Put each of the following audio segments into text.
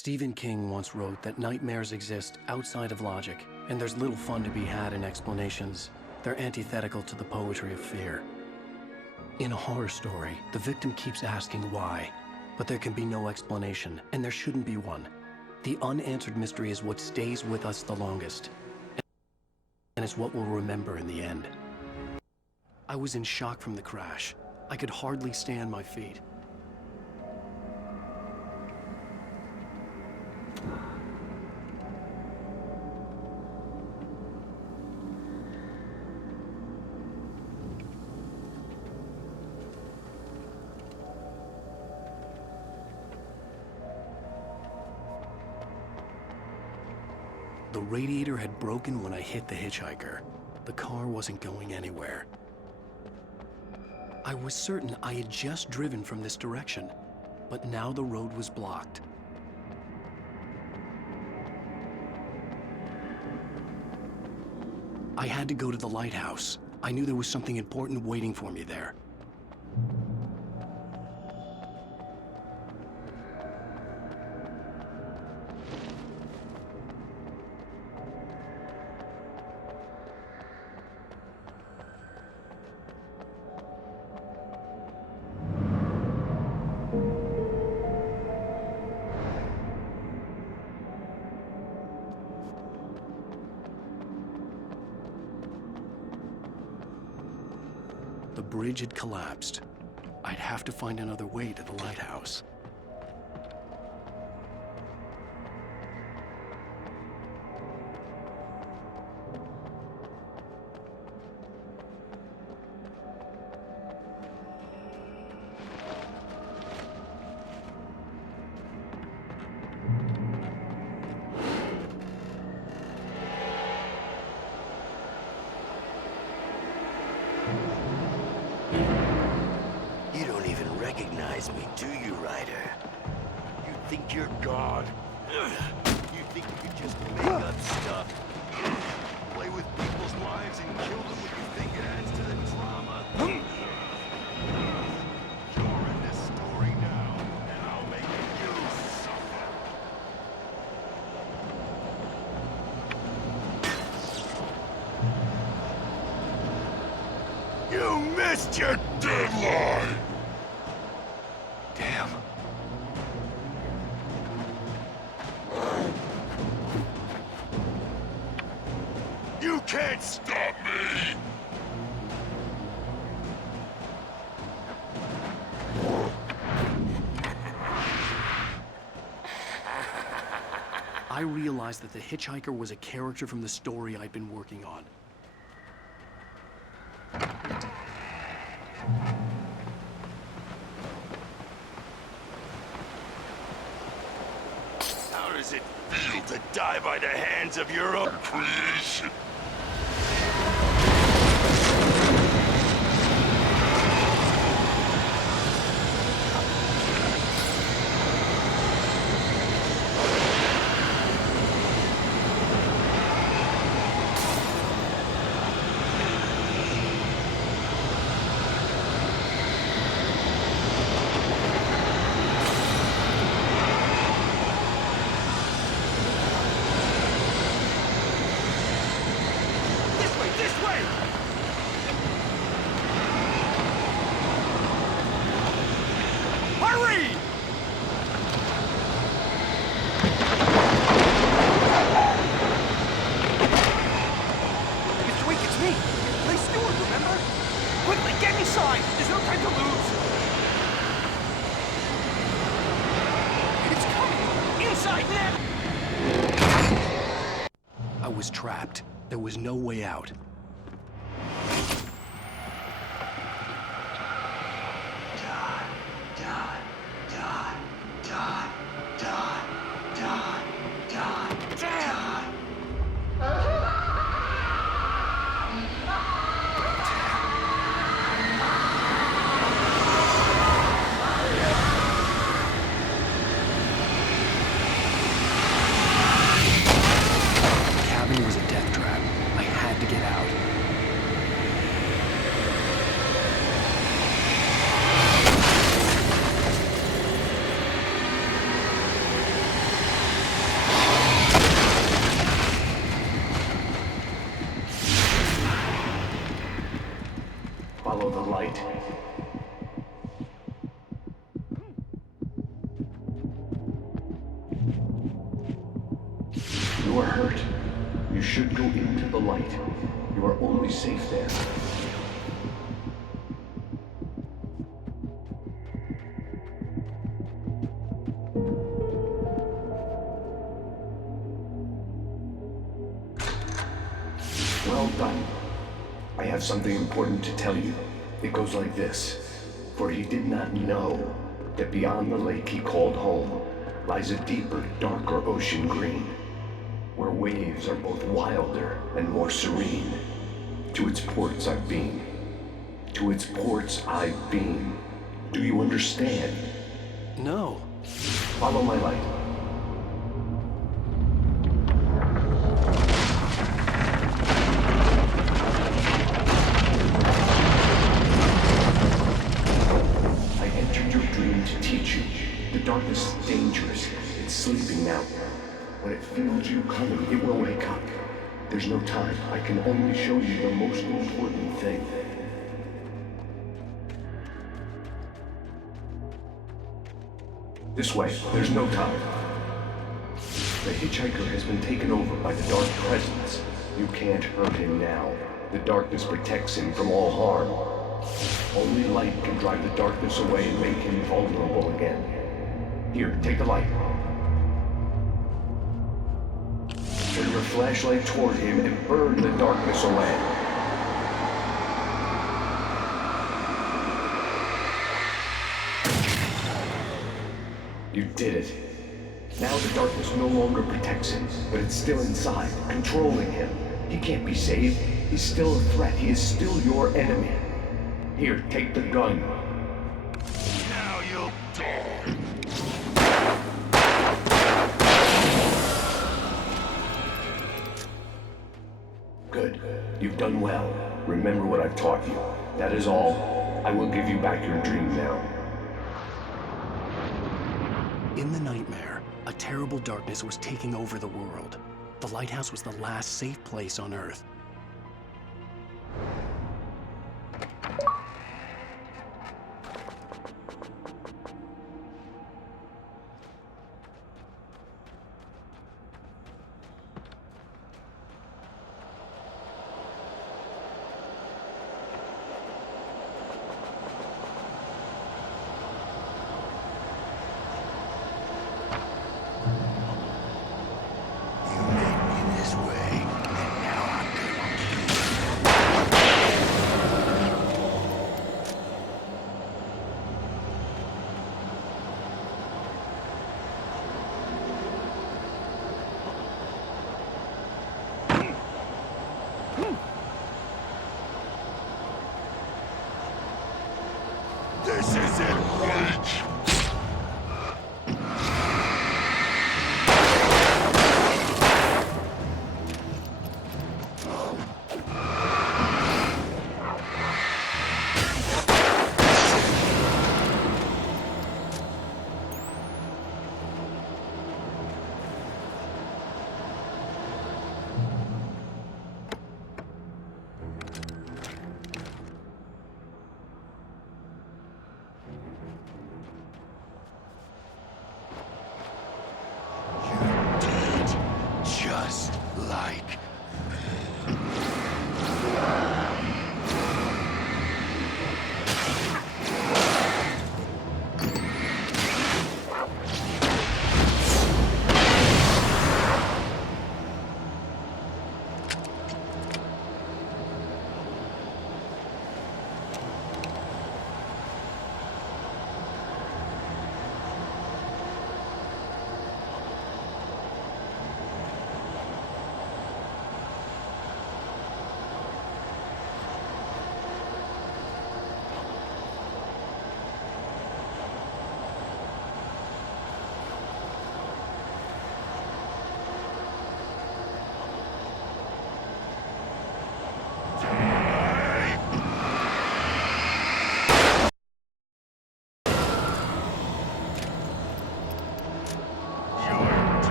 Stephen King once wrote that nightmares exist outside of logic, and there's little fun to be had in explanations. They're antithetical to the poetry of fear. In a horror story, the victim keeps asking why, but there can be no explanation, and there shouldn't be one. The unanswered mystery is what stays with us the longest, and it's what we'll remember in the end. I was in shock from the crash. I could hardly stand my feet. The radiator had broken when I hit the hitchhiker. The car wasn't going anywhere. I was certain I had just driven from this direction, but now the road was blocked. I had to go to the lighthouse. I knew there was something important waiting for me there. The bridge had collapsed. I'd have to find another way to the lighthouse. You don't even recognize me, do you, Ryder? You think you're God? You think you can just make up stuff? Play with people's lives and kill them when you think it adds to the drama? You're in this story now, and I'll make you suffer. You missed your deadline! Damn. You can't stop me! I realized that the hitchhiker was a character from the story I'd been working on. How does it feel to die by the hands of your own creation? I was trapped. There was no way out. The cabin was a death trap. I had to get out. are hurt, you should go into the light. You are only safe there. Well done. I have something important to tell you. It goes like this. For he did not know that beyond the lake he called home lies a deeper, darker ocean green, where waves are both wilder and more serene. To its ports I've been. To its ports I've been. Do you understand? No. Follow my light. I entered your dream to teach you. The darkness is dangerous. It's sleeping now. When it feels you coming, it will wake up. There's no time. I can only show you the most important thing. This way. There's no time. The hitchhiker has been taken over by the dark presence. You can't hurt him now. The darkness protects him from all harm. Only light can drive the darkness away and make him vulnerable again. Here, take the light. Turn your flashlight toward him and burn the darkness away. You did it. Now the darkness no longer protects him, but it's still inside, controlling him. He can't be saved. He's still a threat. He is still your enemy. Here, take the gun. Now you'll die. Good. You've done well. Remember what I've taught you. That is all. I will give you back your dream now. In the nightmare, a terrible darkness was taking over the world. The lighthouse was the last safe place on Earth. You made me this way, and now I'm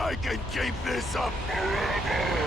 I can keep this up forever!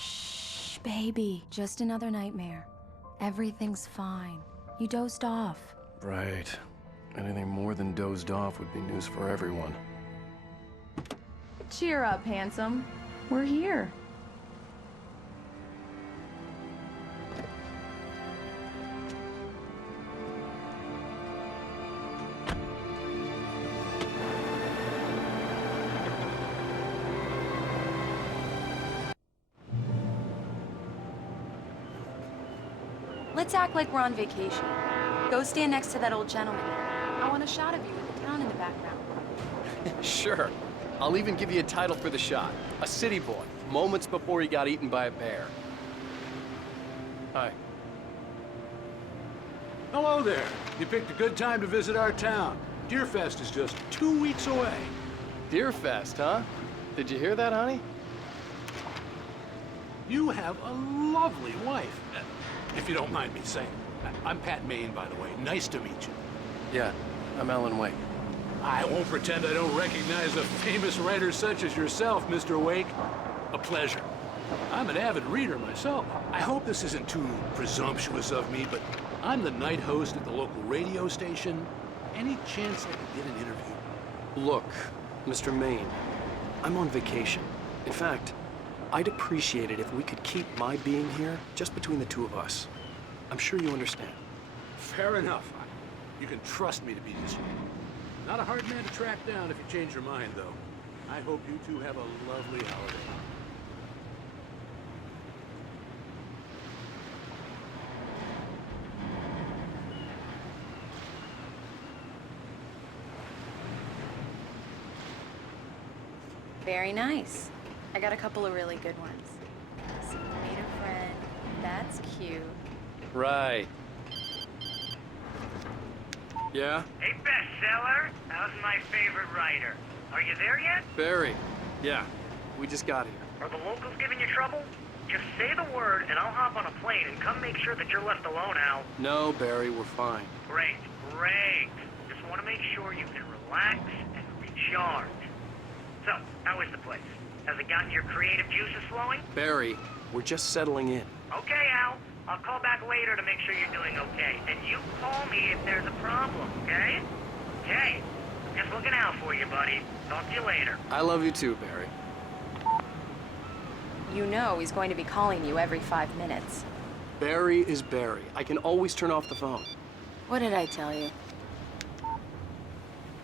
Shh, baby. Just another nightmare. Everything's fine. You dozed off. Right. Anything more than dozed off would be news for everyone. Cheer up, handsome. We're here. Let's act like we're on vacation. Go stand next to that old gentleman. I want a shot of you with the town in the background. Sure. I'll even give you a title for the shot. A city boy, moments before he got eaten by a bear. Hi. Hello there. You picked a good time to visit our town. Deerfest is just 2 weeks away. Deerfest, huh? Did you hear that, honey? You have a lovely wife, if you don't mind me saying. I'm Pat Maine, by the way. Nice to meet you. Yeah, I'm Alan Wake. I won't pretend I don't recognize a famous writer such as yourself, Mr. Wake. A pleasure. I'm an avid reader myself. I hope this isn't too presumptuous of me, but I'm the night host at the local radio station. Any chance I could get an interview? Look, Mr. Maine, I'm on vacation. In fact, I'd appreciate it if we could keep my being here just between the two of us. I'm sure you understand. Fair enough. You can trust me to be discreet. Not a hard man to track down if you change your mind, though. I hope you two have a lovely holiday. Very nice. I got a couple of really good ones. So you made a friend. That's cute. Right. Yeah? Hey, bestseller. How's my favorite writer? Are you there yet? Barry. Yeah, we just got here. Are the locals giving you trouble? Just say the word and I'll hop on a plane and come make sure that you're left alone, Al. No, Barry, we're fine. Great, great. Just want to make sure you can relax and recharge. So, how is the place? Has it gotten your creative juices flowing? Barry, we're just settling in. Okay, Al. I'll call back later to make sure you're doing okay. And you call me if there's a problem, okay? Okay. Just looking out for you, buddy. Talk to you later. I love you too, Barry. You know he's going to be calling you every 5 minutes. Barry is Barry. I can always turn off the phone. What did I tell you?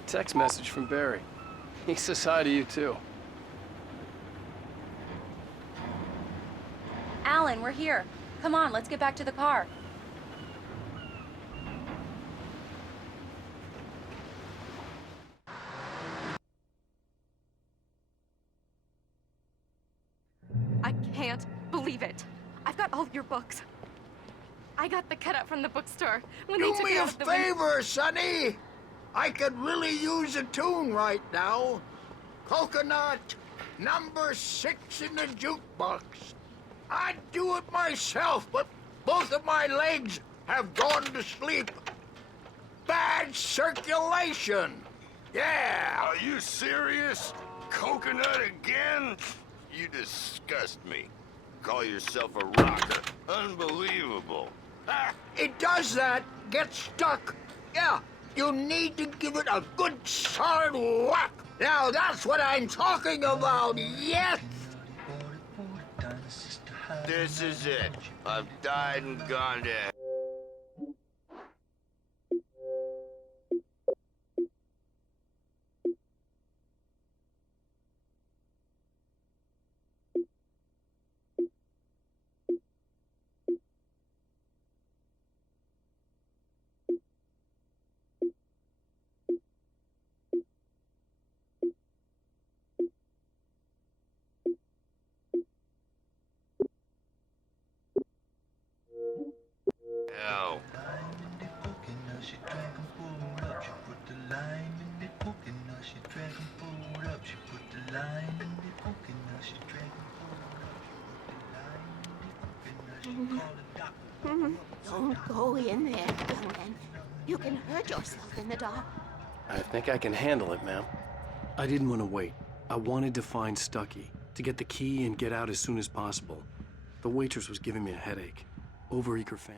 Text message from Barry. He says hi to you too. Alan, we're here. Come on, let's get back to the car. I can't believe it. I've got all your books. I got the cutout from the bookstore when they Do took me it a out of the window. favor, Sonny. I could really use a tune right now. Coconut, number 6 in the jukebox. I'd do it myself, but both of my legs have gone to sleep. Bad circulation. Yeah. Are you serious? Coconut again? You disgust me. Call yourself a rocker. Unbelievable. Ha! It does that. Get stuck. Yeah, you need to give it a good solid whack. Now that's what I'm talking about, yes! This is it. I've died and gone to Don't go in there, young man. You can hurt yourself in the dark. I think I can handle it, ma'am. I didn't want to wait. I wanted to find Stucky, to get the key and get out as soon as possible. The waitress was giving me a headache. Overeager fan.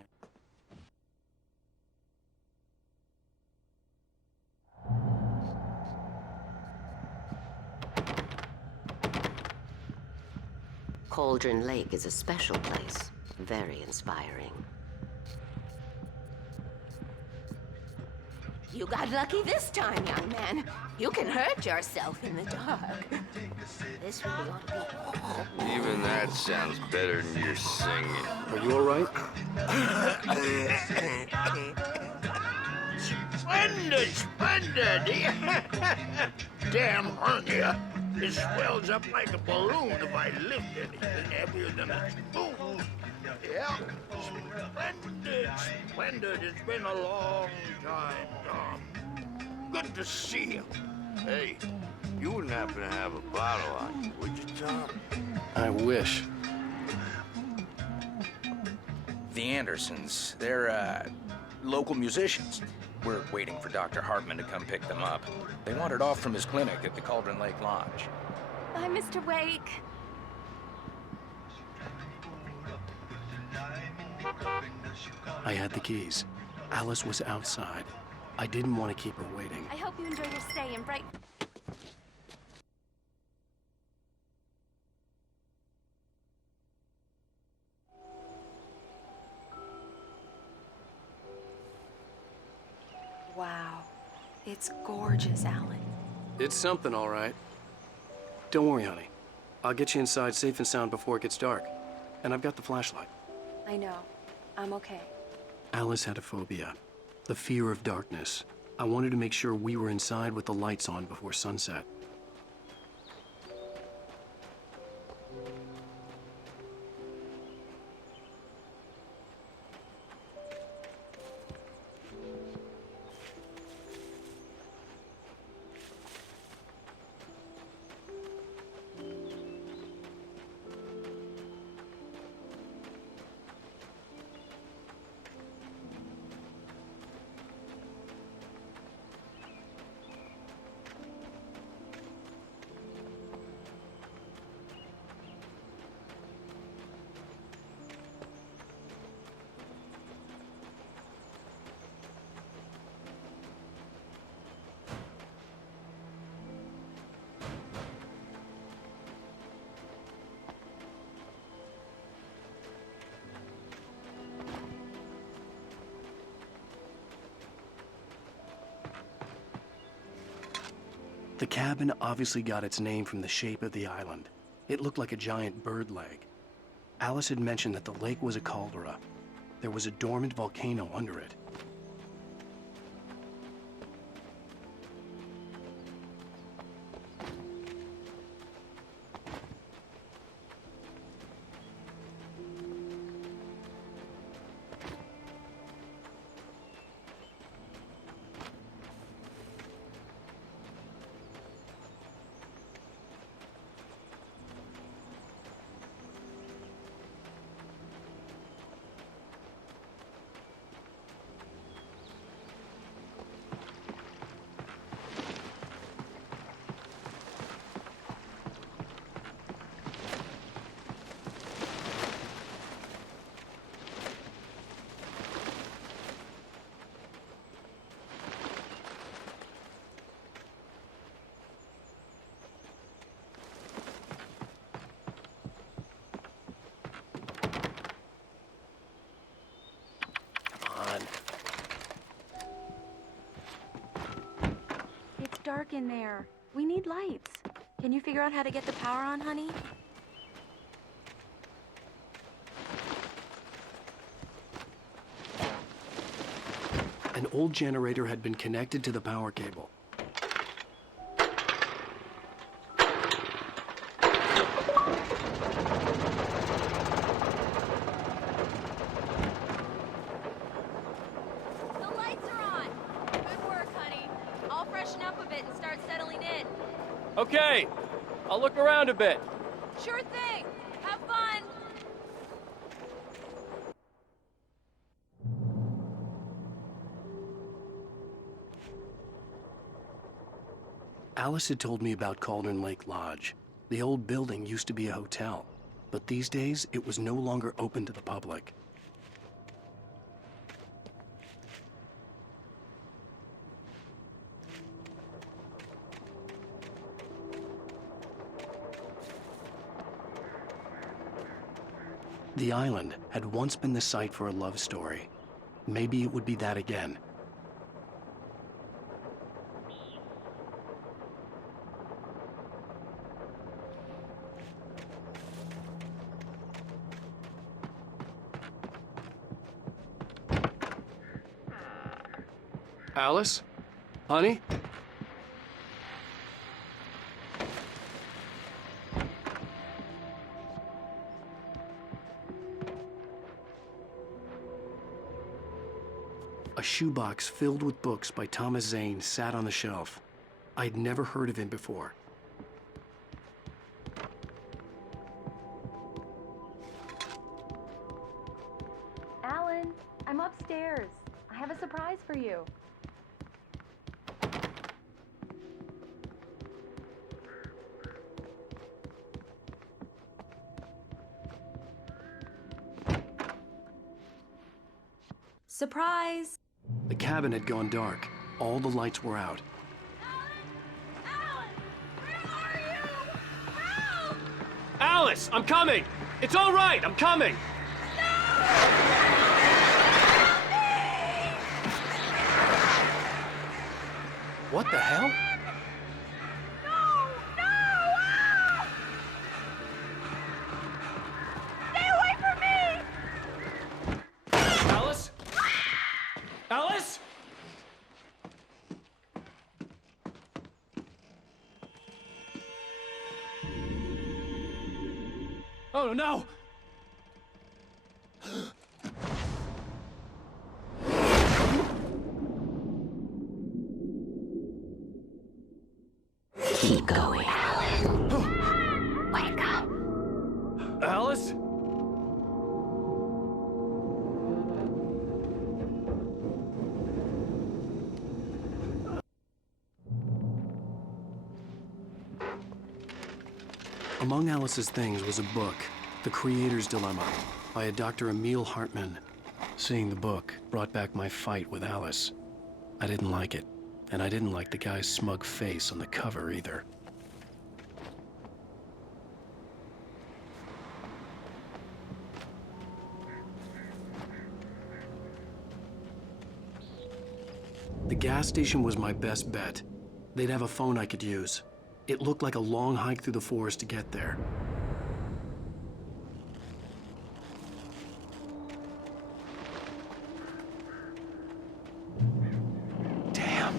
Cauldron Lake is a special place. Very inspiring. You got lucky this time, young man. You can hurt yourself in the dark. This really ought to be... Even that sounds better than your singing. Are you all right? Splendid, splendid! Damn hernia. It swells up like a balloon if I lift anything heavier than a spoon. Yeah, splendid, splendid. It's been a long time, Tom. Good to see you. Hey, you wouldn't happen to have a bottle on you, would you, Tom? I wish. The Andersons, they're, local musicians. We're waiting for Dr. Hartman to come pick them up. They wandered off from his clinic at the Cauldron Lake Lodge. Bye, Mr. Wake. I had the keys. Alice was outside. I didn't want to keep her waiting. I hope you enjoy your stay in Bright... Wow. It's gorgeous, Alan. It's something, all right. Don't worry, honey. I'll get you inside safe and sound before it gets dark. And I've got the flashlight. I know. I'm okay. Alice had a phobia. The fear of darkness. I wanted to make sure we were inside with the lights on before sunset. The cabin obviously got its name from the shape of the island. It looked like a giant bird leg. Alice had mentioned that the lake was a caldera. There was a dormant volcano under it. It's dark in there. We need lights. Can you figure out how to get the power on, honey? An old generator had been connected to the power cable. The lights are on. Good work, honey. I'll freshen up a bit and start settling in. Okay, I'll look around a bit. Sure thing. Have fun. Alice had told me about Cauldron Lake Lodge. The old building used to be a hotel, but these days it was no longer open to the public. The island had once been the site for a love story. Maybe it would be that again. Alice? Honey? A shoebox filled with books by Thomas Zane sat on the shelf. I'd never heard of him before. Alan, I'm upstairs. I have a surprise for you. Surprise! The cabin had gone dark. All the lights were out. Alice, I'm coming! It's all right, I'm coming! What the hell? Alice? Alice? Oh no! Keep going, Alan. Wake up. Alice? Among Alice's things was a book, The Creator's Dilemma, by a Dr. Emil Hartman. Seeing the book brought back my fight with Alice. I didn't like it, and I didn't like the guy's smug face on the cover either. The gas station was my best bet. They'd have a phone I could use. It looked like a long hike through the forest to get there. Damn.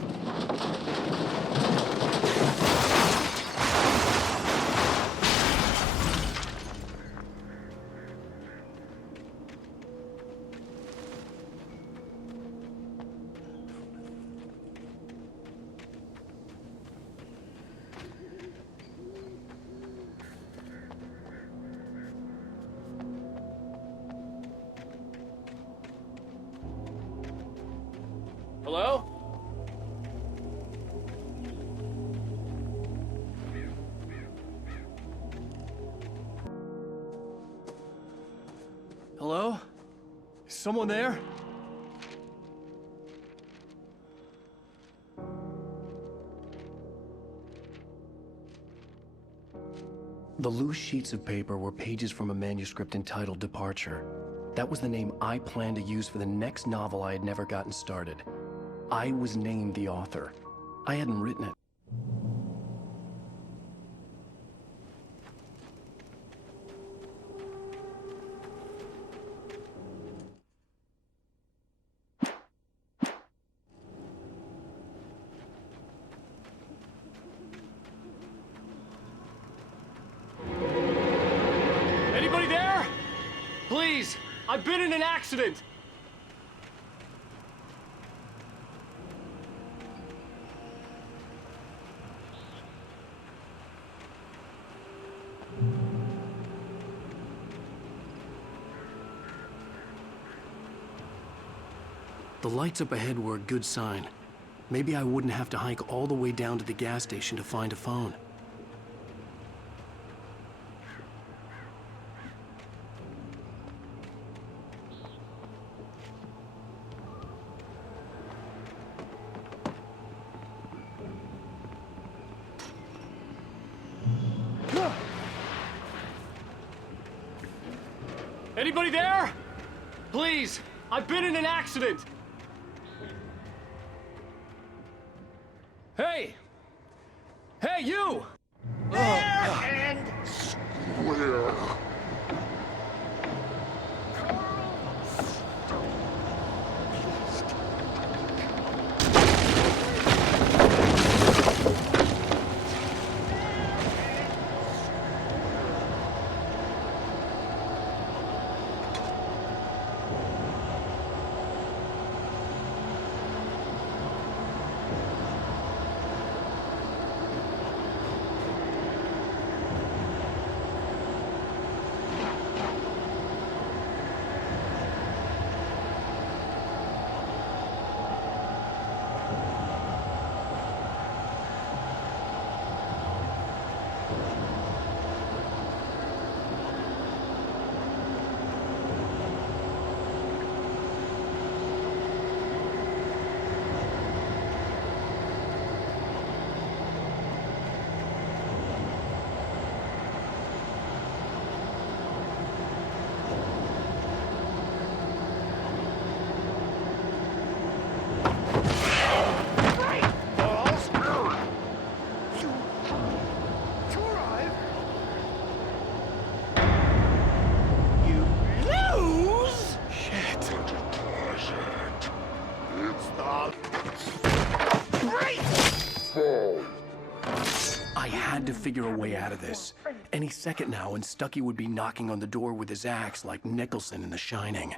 Hello? Hello? Is someone there? The loose sheets of paper were pages from a manuscript entitled Departure. That was the name I planned to use for the next novel I had never gotten started. I was named the author. I hadn't written it. Anybody there? Please, I've been in an accident! The lights up ahead were a good sign. Maybe I wouldn't have to hike all the way down to the gas station to find a phone. Anybody there? Please, I've been in an accident. Hey! Hey, you! And square. I had to figure a way out of this. Any second now, and Stucky would be knocking on the door with his axe like Nicholson in The Shining.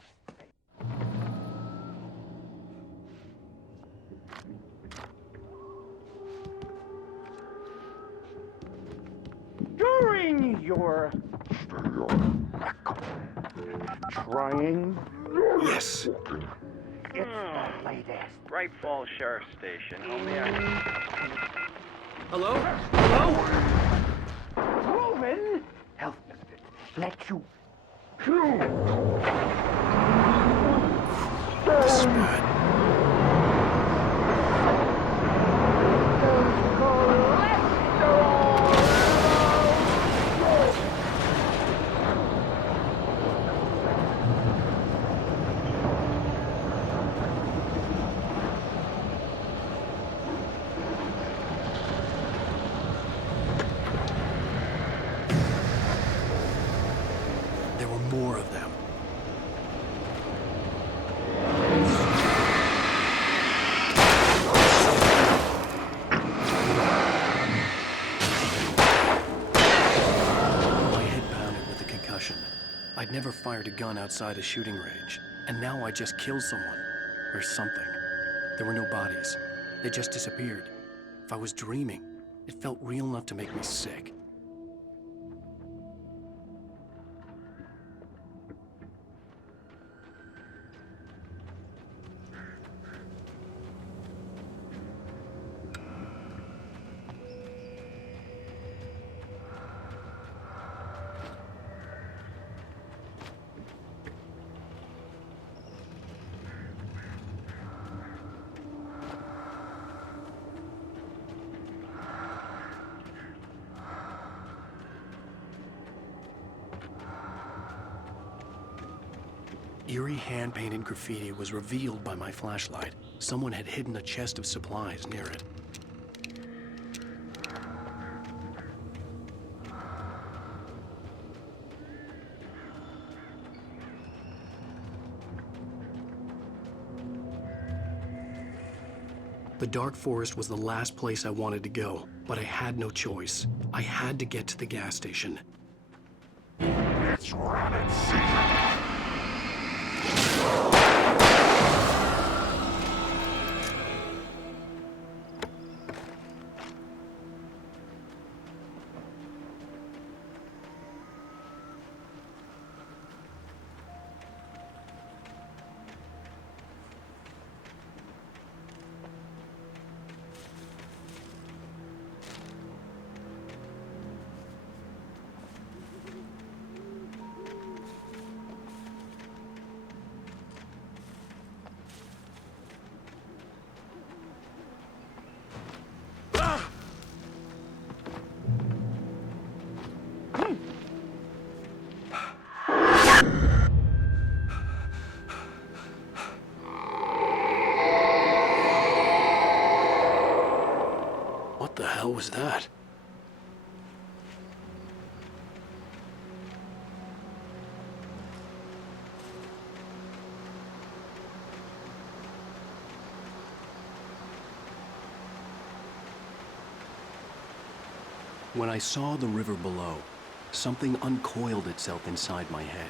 During your trying. Yes. It's the latest. Bright Falls Sheriff Station. Hello? Hello? Proven health benefit. Let you This is bad. There were more of them. My head pounded with the concussion. I'd never fired a gun outside a shooting range, and now I just killed someone. Or something. There were no bodies. They just disappeared. If I was dreaming, it felt real enough to make me sick. Eerie hand-painted graffiti was revealed by my flashlight. Someone had hidden a chest of supplies near it. The dark forest was the last place I wanted to go, but I had no choice. I had to get to the gas station. It's run and see. hell was that? When I saw the river below, something uncoiled itself inside my head.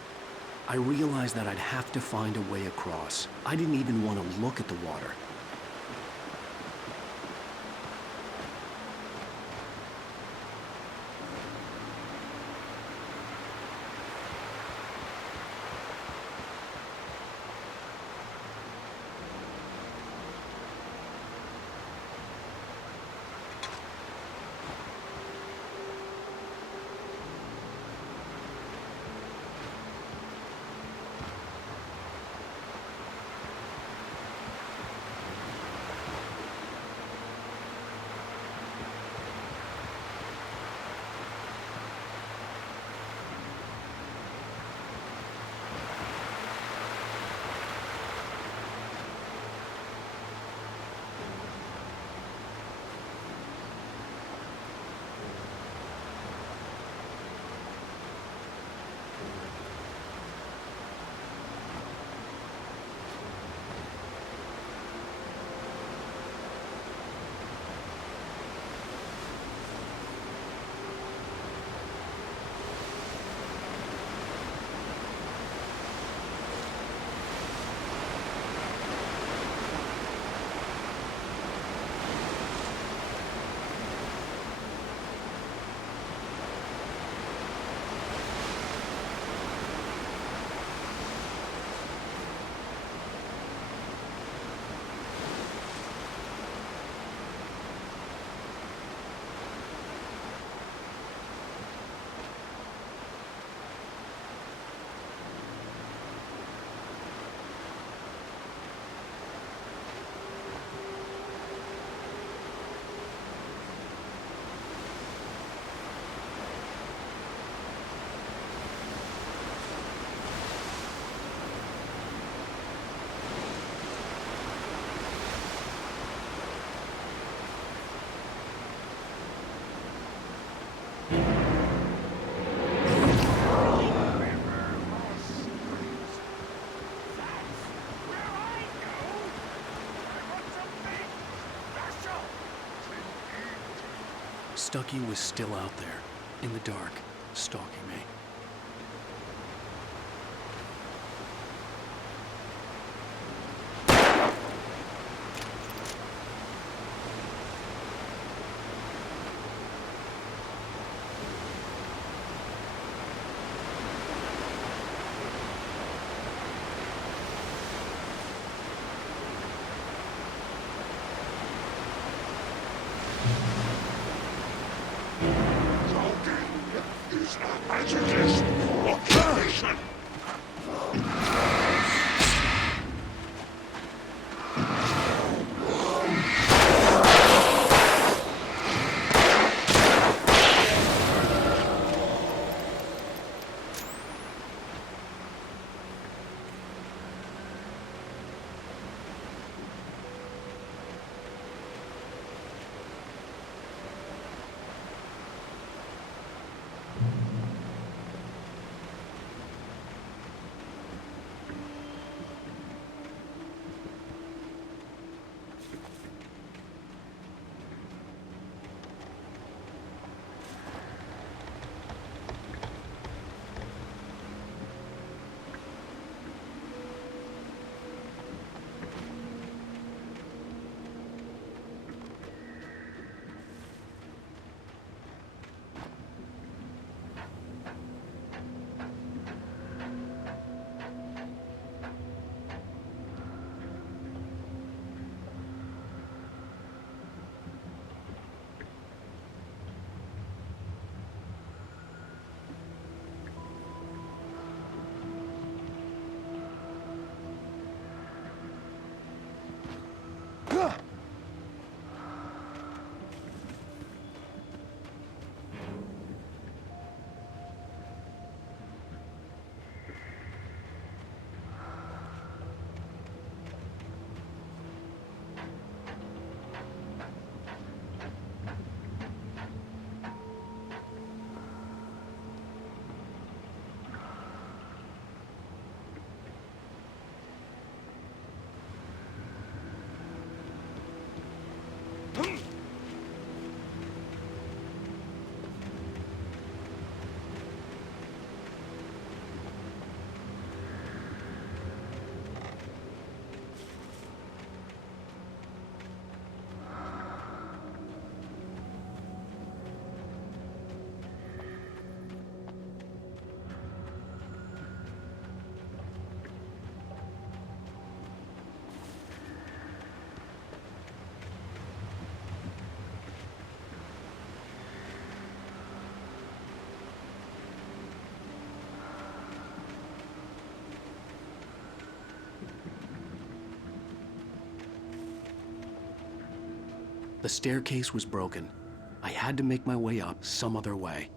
I realized that I'd have to find a way across. I didn't even want to look at the water. Stucky was still out there, in the dark, stalking me. The staircase was broken. I had to make my way up some other way.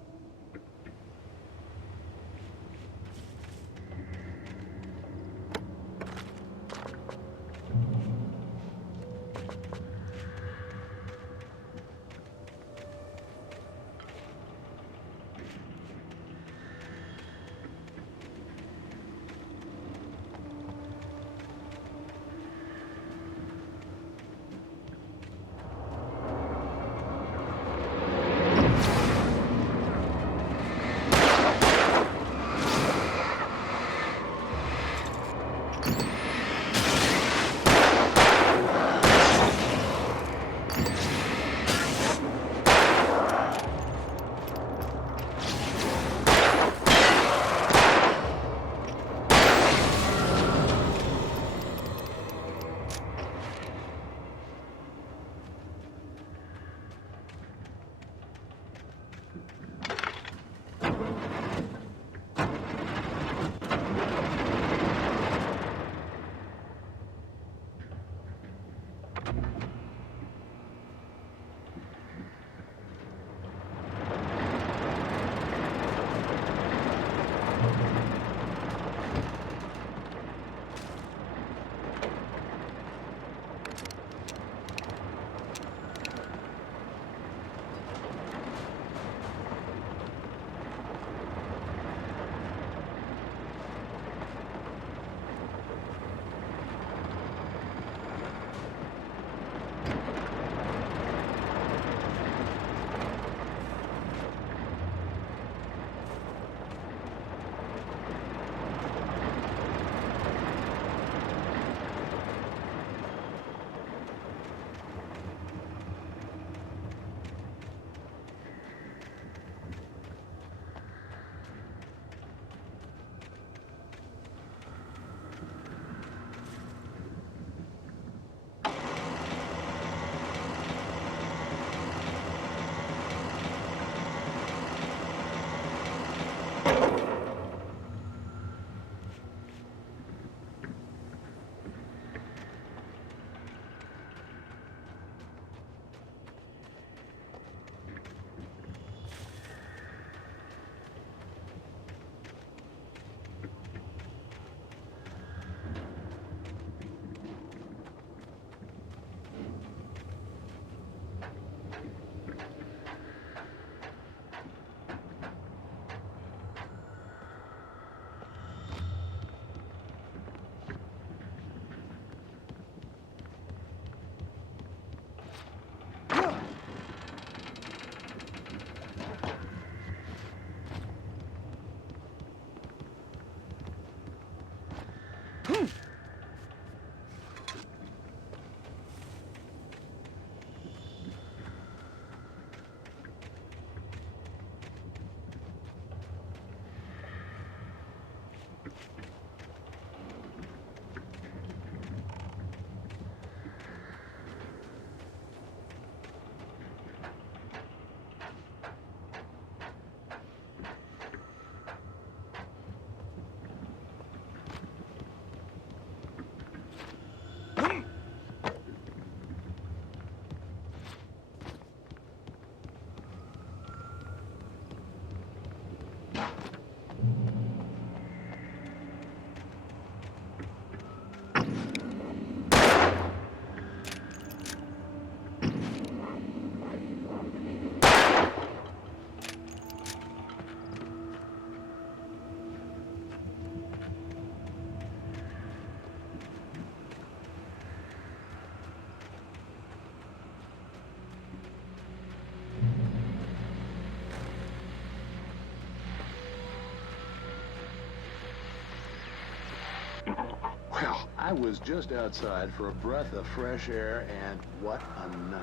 Well, I was just outside for a breath of fresh air, and what a night.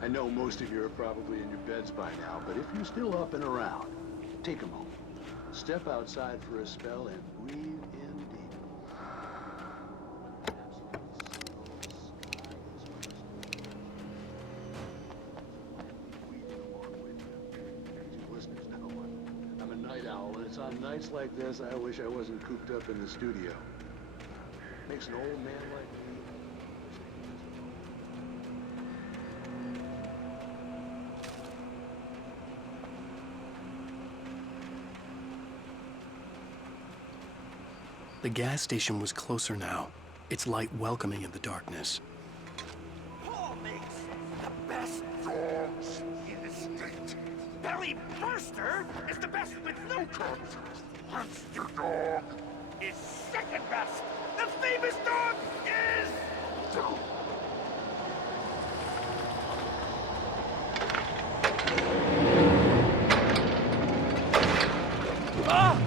I know most of you are probably in your beds by now, but if you're still up and around, take a moment. Step outside for a spell and breathe in deep. Listeners know I'm a night owl, and it's on nights like this I wish I wasn't cooped up in the studio. Makes an old man like me. The gas station was closer now, its light welcoming in the darkness. Paul makes the best dogs in the state. Belly Burster is the best with no contest. Monster Dog is second best. The famous dog is... Ah!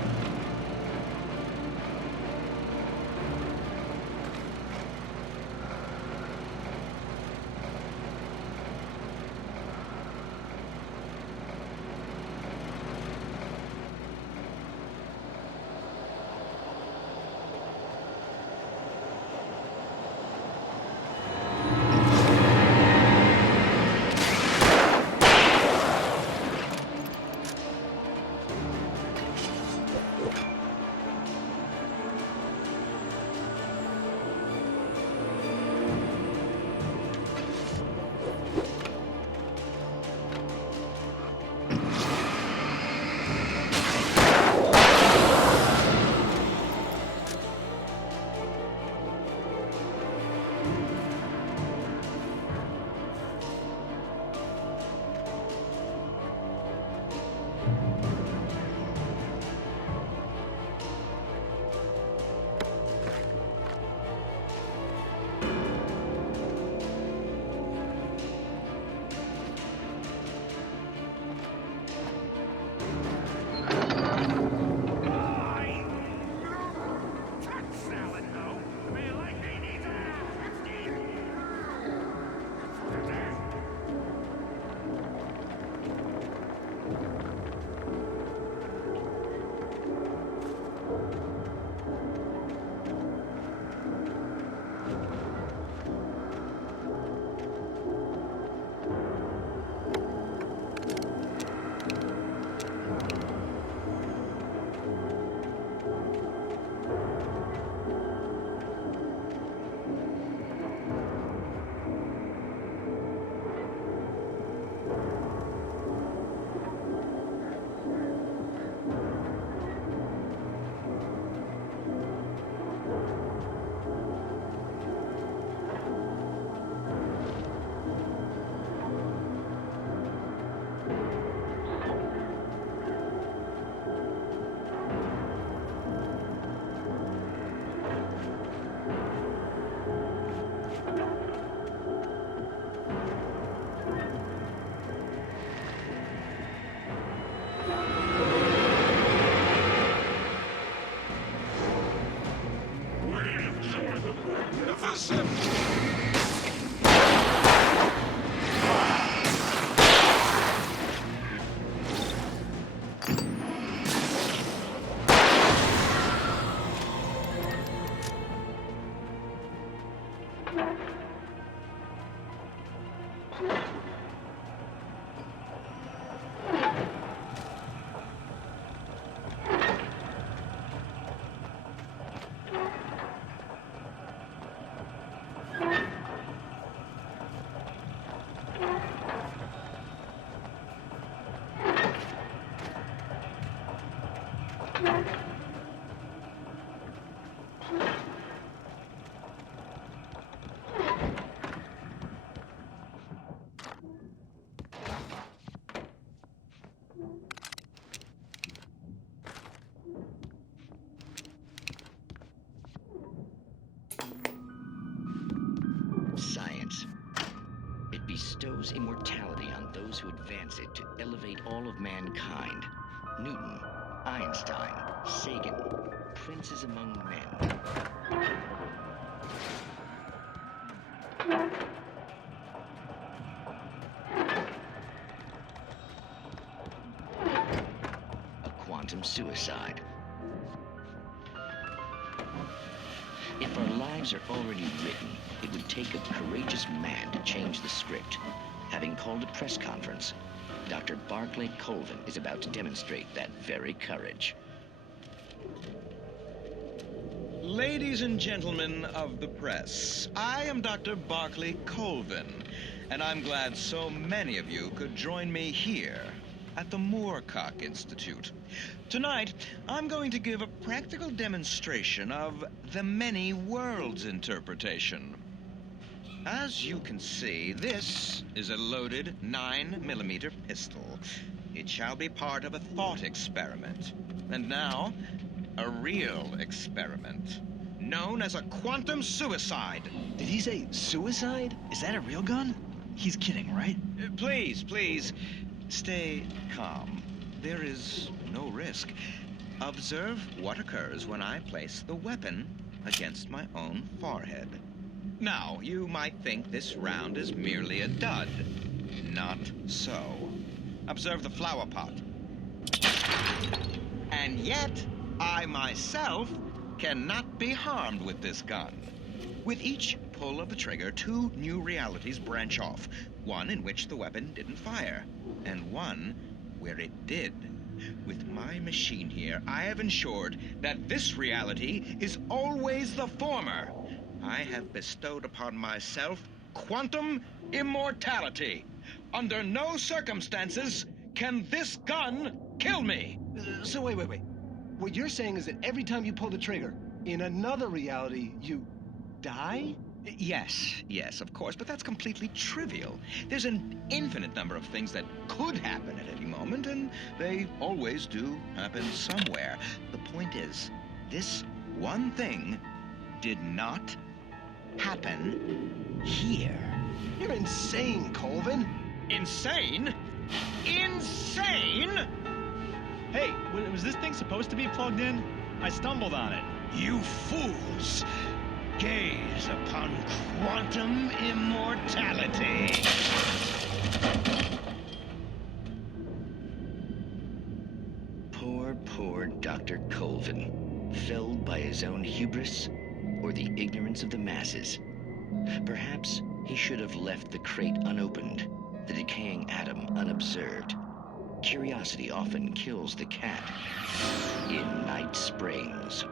Science. It bestows immortality on those who advance it to elevate all of mankind. Newton, Einstein, Sagan, princes among men. A quantum suicide. If our lives are already written, it would take a courageous man to change the script. Having called a press conference, Dr. Barclay Colvin is about to demonstrate that very courage. Ladies and gentlemen of the press, I am Dr. Barclay Colvin, and I'm glad so many of you could join me here at the Moorcock Institute. Tonight, I'm going to give a practical demonstration of the many worlds interpretation. As you can see, this is a loaded 9mm pistol. It shall be part of a thought experiment. And now, a real experiment, known as a quantum suicide. Did he say suicide? Is that a real gun? He's kidding, right? Please, stay calm. There is no risk. Observe what occurs when I place the weapon against my own forehead. Now, you might think this round is merely a dud. Not so. Observe the flower pot. And yet, I myself cannot be harmed with this gun. With each pull of the trigger, 2 new realities branch off. One in which the weapon didn't fire, and one where it did. With my machine here, I have ensured that this reality is always the former. I have bestowed upon myself quantum immortality. Under no circumstances can this gun kill me. So wait. What you're saying is that every time you pull the trigger, in another reality, you die? Yes, of course, but that's completely trivial. There's an infinite number of things that could happen at any moment, and they always do happen somewhere. The point is, this one thing did not happen here. You're insane, Colvin. Insane? Insane? Hey, was this thing supposed to be plugged in? I stumbled on it. You fools! Gaze upon quantum immortality. Poor Dr. Colvin, felled by his own hubris or the ignorance of the masses. Perhaps he should have left the crate unopened, the decaying atom unobserved. Curiosity often kills the cat in Night Springs.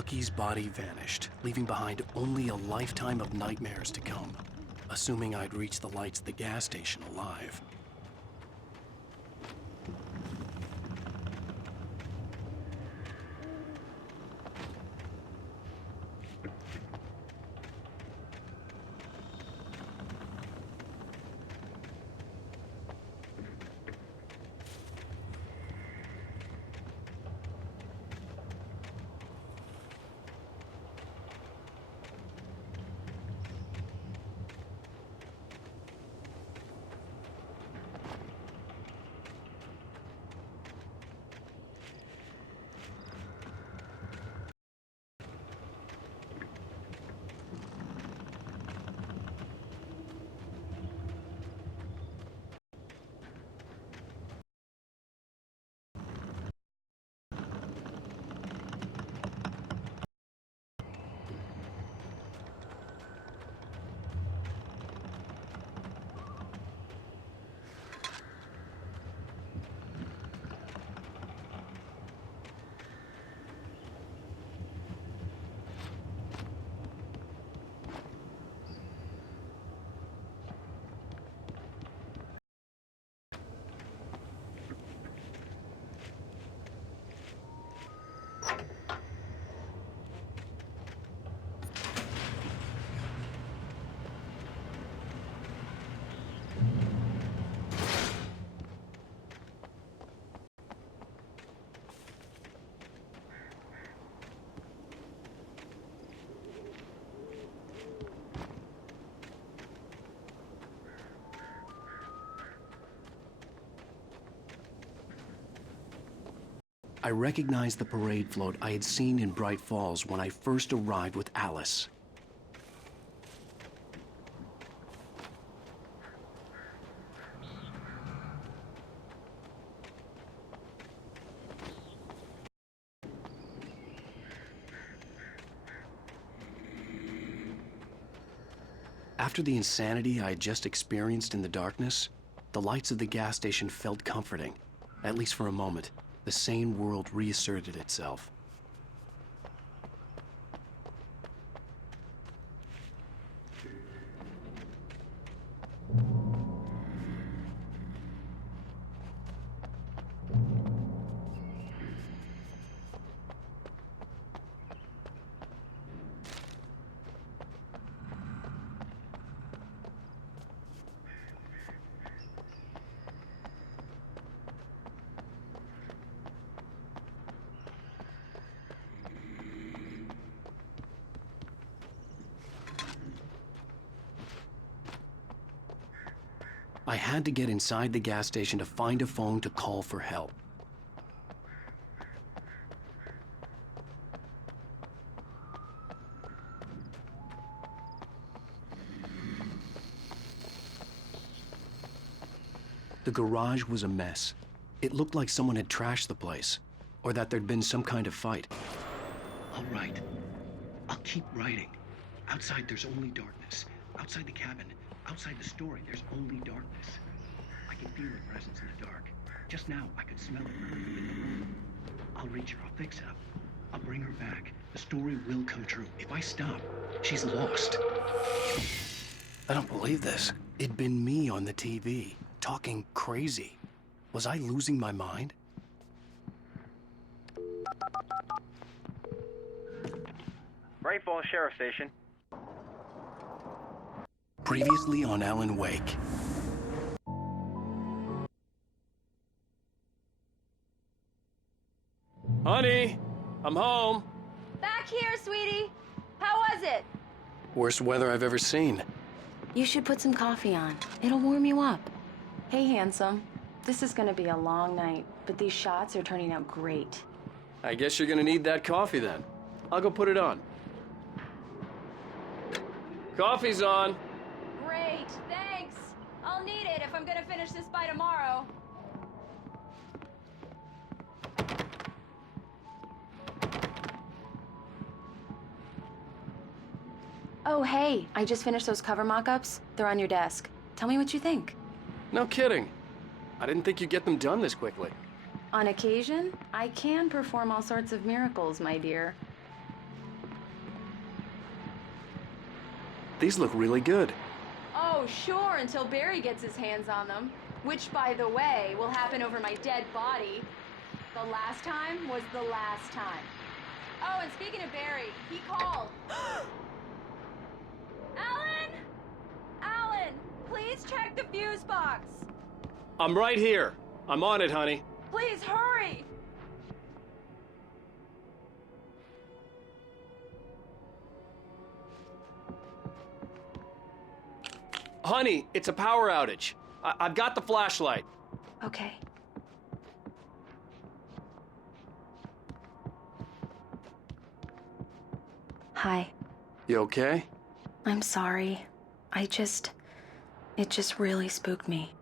Ducky's body vanished, leaving behind only a lifetime of nightmares to come, assuming I'd reach the lights at the gas station alive. I recognized the parade float I had seen in Bright Falls when I first arrived with Alice. After the insanity I had just experienced in the darkness, the lights of the gas station felt comforting, at least for a moment. The sane world reasserted itself. I had to get inside the gas station to find a phone to call for help. The garage was a mess. It looked like someone had trashed the place, or that there'd been some kind of fight. All right. I'll keep writing. Outside, there's only darkness. Outside the cabin, outside the story, there's only darkness. I can feel her presence in the dark. Just now, I could smell it coming from in the room. I'll reach her. I'll fix it up. I'll bring her back. The story will come true. If I stop, she's lost. I don't believe this. It'd been me on the TV, talking crazy. Was I losing my mind? Bright Falls Sheriff Station. Previously on Alan Wake. Honey, I'm home. Back here, sweetie. How was it? Worst weather I've ever seen. You should put some coffee on. It'll warm you up. Hey, handsome. This is gonna be a long night, but these shots are turning out great. I guess you're gonna need that coffee then. I'll go put it on. Coffee's on. Great, thanks. I'll need it if I'm gonna finish this by tomorrow. Oh, hey, I just finished those cover mock-ups. They're on your desk. Tell me what you think. No kidding. I didn't think you'd get them done this quickly. On occasion, I can perform all sorts of miracles, my dear. These look really good. Oh, sure, until Barry gets his hands on them. Which, by the way, will happen over my dead body. The last time was the last time. Oh, and speaking of Barry, he called. Alan! Alan, please check the fuse box. I'm right here. I'm on it, honey. Please hurry! Honey, it's a power outage. I've got the flashlight. Okay. Hi. You okay? I'm sorry. It just really spooked me.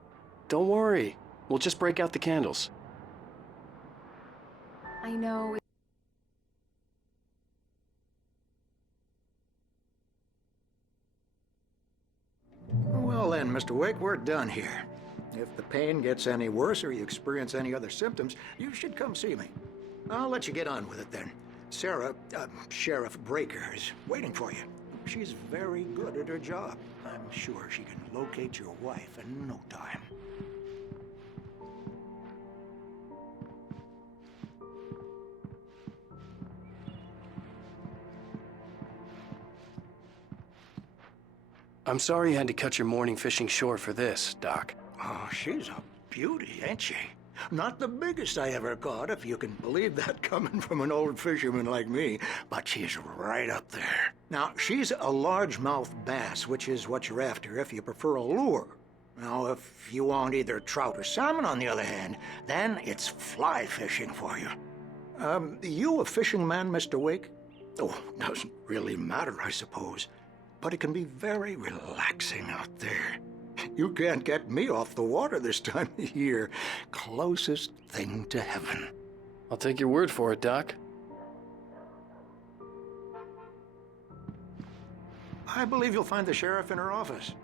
Don't worry. We'll just break out the candles. I know. Well then, Mr. Wake, we're done here. If the pain gets any worse or you experience any other symptoms, you should come see me. I'll let you get on with it then. Sarah, Sheriff Breaker, is waiting for you. She's very good at her job. I'm sure she can locate your wife in no time. I'm sorry you had to cut your morning fishing short for this, Doc. Oh, she's a beauty, ain't she? Not the biggest I ever caught, if you can believe that coming from an old fisherman like me, but she's right up there. Now, she's a largemouth bass, which is what you're after if you prefer a lure. Now, if you want either trout or salmon, on the other hand, then it's fly fishing for you. You a fishing man, Mr. Wake? Oh, doesn't really matter, I suppose. But it can be very relaxing out there. You can't get me off the water this time of year. Closest thing to heaven. I'll take your word for it, Doc. I believe you'll find the sheriff in her office.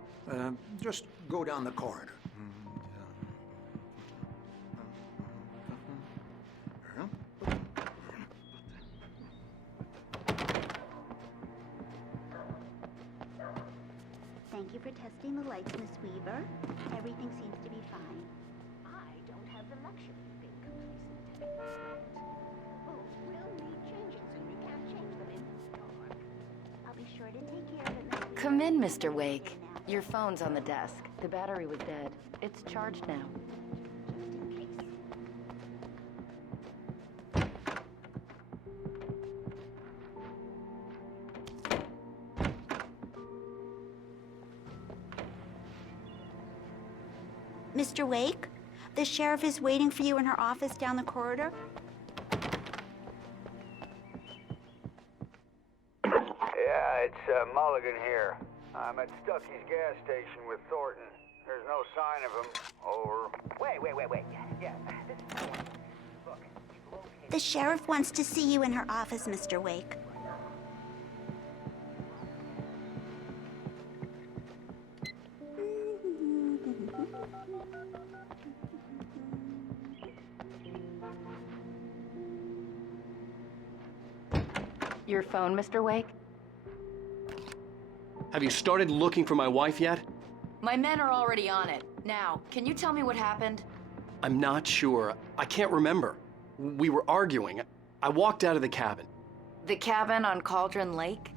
Just go down the corridor. Thank you for testing the lights, Miss Weaver. Everything seems to be fine. I don't have the luxury of being complacent. Oh, we'll need changes, and we can't change them in the dark. I'll be sure to take care of it, Miss Weaver. Come in, Mr. Wake. Your phone's on the desk. The battery was dead. It's charged now. Mr. Wake, the sheriff is waiting for you in her office down the corridor. Yeah, it's Mulligan here. I'm at Stucky's gas station with Thornton. There's no sign of him. Over. Wait. Yeah, this is Thornton. Look, The sheriff wants to see you in her office, Mr. Wake. Your phone, Mr. Wake? Have you started looking for my wife yet? My men are already on it. Now, can you tell me what happened? I'm not sure. I can't remember. We were arguing. I walked out of the cabin. The cabin on Cauldron Lake?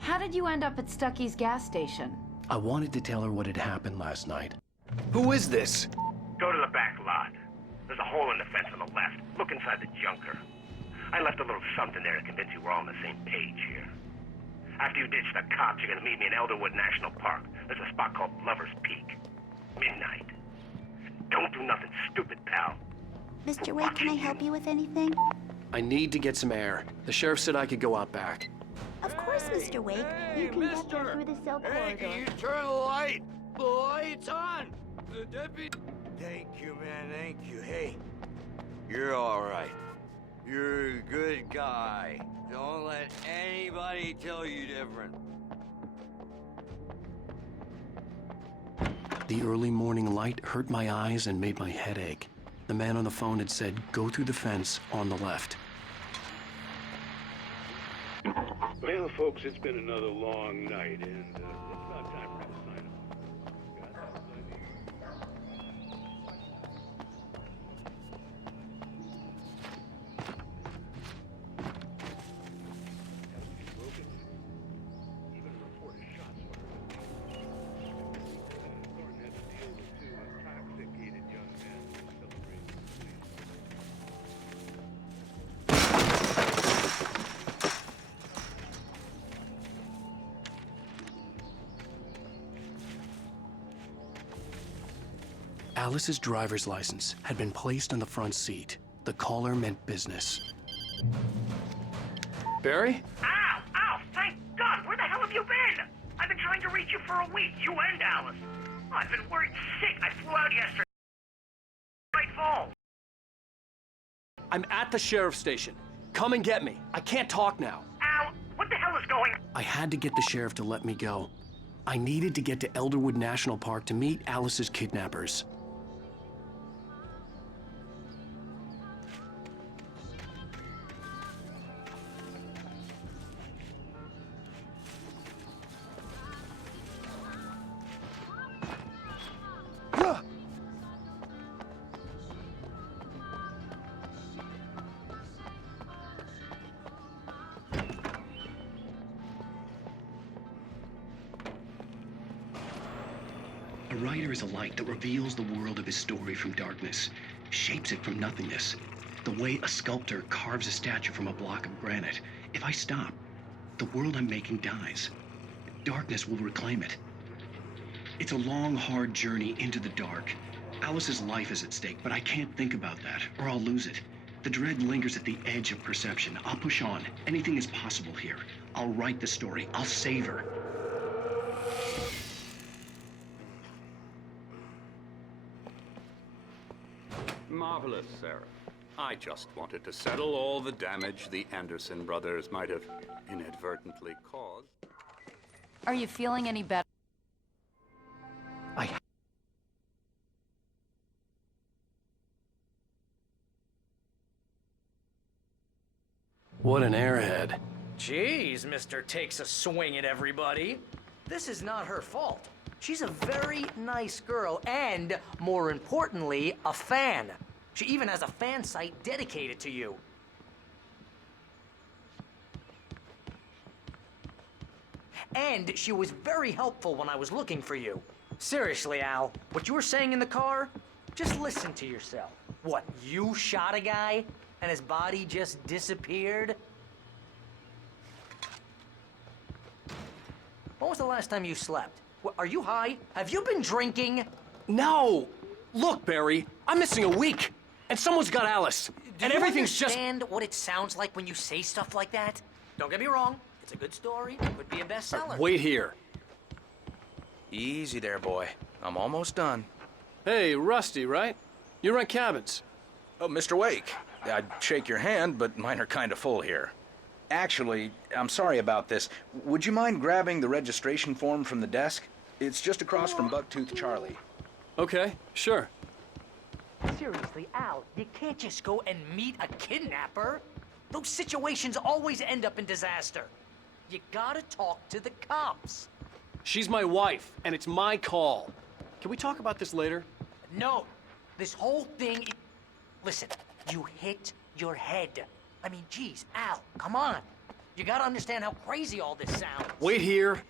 How did you end up at Stucky's gas station? I wanted to tell her what had happened last night. Who is this? Go to the back lot. There's a hole in the fence on the left. Look inside the junker. I left a little something there to convince you we're all on the same page here. After you ditch the cops, you're gonna meet me in Elderwood National Park. There's a spot called Lover's Peak. Midnight. Don't do nothing stupid, pal. Mr. Wake, can I help you with anything? I need to get some air. The sheriff said I could go out back. Of course, Mr. Wake. You can get there through the cell corridor. Can you turn the light? The light's on! The deputy... Thank you, man, thank you. Hey, you're all right. You're a good guy. Don't let anybody tell you different. The early morning light hurt my eyes and made my head ache. The man on the phone had said, go through the fence on the left. Well, Well, folks, it's been another long night, and it's about time for me to sign off. Alice's driver's license had been placed on the front seat. The caller meant business. Barry? Ow! Ow! Thank God! Where the hell have you been? I've been trying to reach you for a week, you and Alice. I've been worried sick. I flew out yesterday. Great Falls. I'm at the sheriff's station. Come and get me. I can't talk now. Al, what the hell is going on? I had to get the sheriff to let me go. I needed to get to Elderwood National Park to meet Alice's kidnappers. A writer is a light that reveals the world of his story from darkness, shapes it from nothingness. The way a sculptor carves a statue from a block of granite. If I stop, the world I'm making dies. Darkness will reclaim it. It's a long, hard journey into the dark. Alice's life is at stake, but I can't think about that, or I'll lose it. The dread lingers at the edge of perception. I'll push on. Anything is possible here. I'll write the story. I'll save her. Marvelous, Sarah. I just wanted to settle all the damage the Anderson brothers might have inadvertently caused. Are you feeling any better? What an airhead. Jeez, Mr. Takes a Swing at Everybody. This is not her fault. She's a very nice girl and, more importantly, a fan. She even has a fan site dedicated to you. And she was very helpful when I was looking for you. Seriously, Al, what you were saying in the car, just listen to yourself. What, you shot a guy and his body just disappeared? When was the last time you slept? What, are you high? Have you been drinking? No! Look, Barry, I'm missing a week, and someone's got Alice, and everything's just... Do you understand what it sounds like when you say stuff like that? Don't get me wrong, it's a good story, it would be a bestseller. Wait here. Easy there, boy. I'm almost done. Hey, Rusty, right? You rent cabins. Oh, Mr. Wake. I'd shake your hand, but mine are kind of full here. Actually, I'm sorry about this. Would you mind grabbing the registration form from the desk? It's just across from Bucktooth Charlie. Okay, sure. Seriously, Al, you can't just go and meet a kidnapper. Those situations always end up in disaster. You gotta talk to the cops. She's my wife, and it's my call. Can we talk about this later? No, this whole thing... Listen, you hit your head. I mean, geez, Al, come on. You gotta understand how crazy all this sounds. Wait here.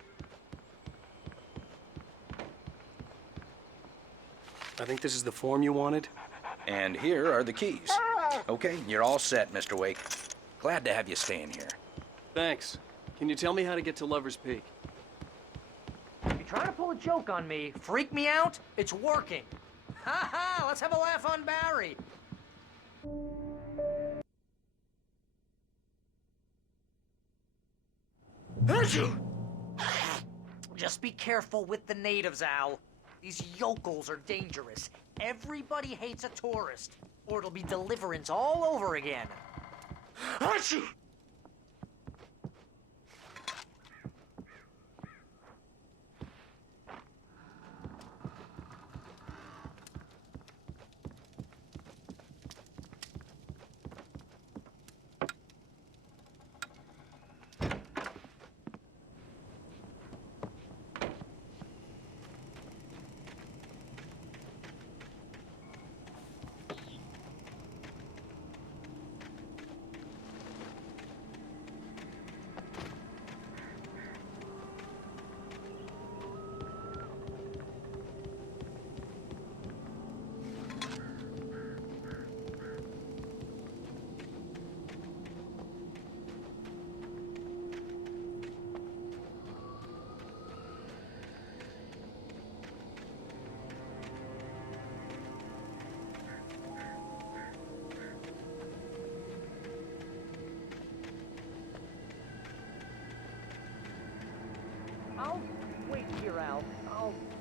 I think this is the form you wanted. And here are the keys. Okay, you're all set, Mr. Wake. Glad to have you staying here. Thanks. Can you tell me how to get to Lover's Peak? You're trying to pull a joke on me, freak me out? It's working. Ha ha, let's have a laugh on Barry. Just be careful with the natives, Al. These yokels are dangerous. Everybody hates a tourist, or it'll be Deliverance all over again. Achoo!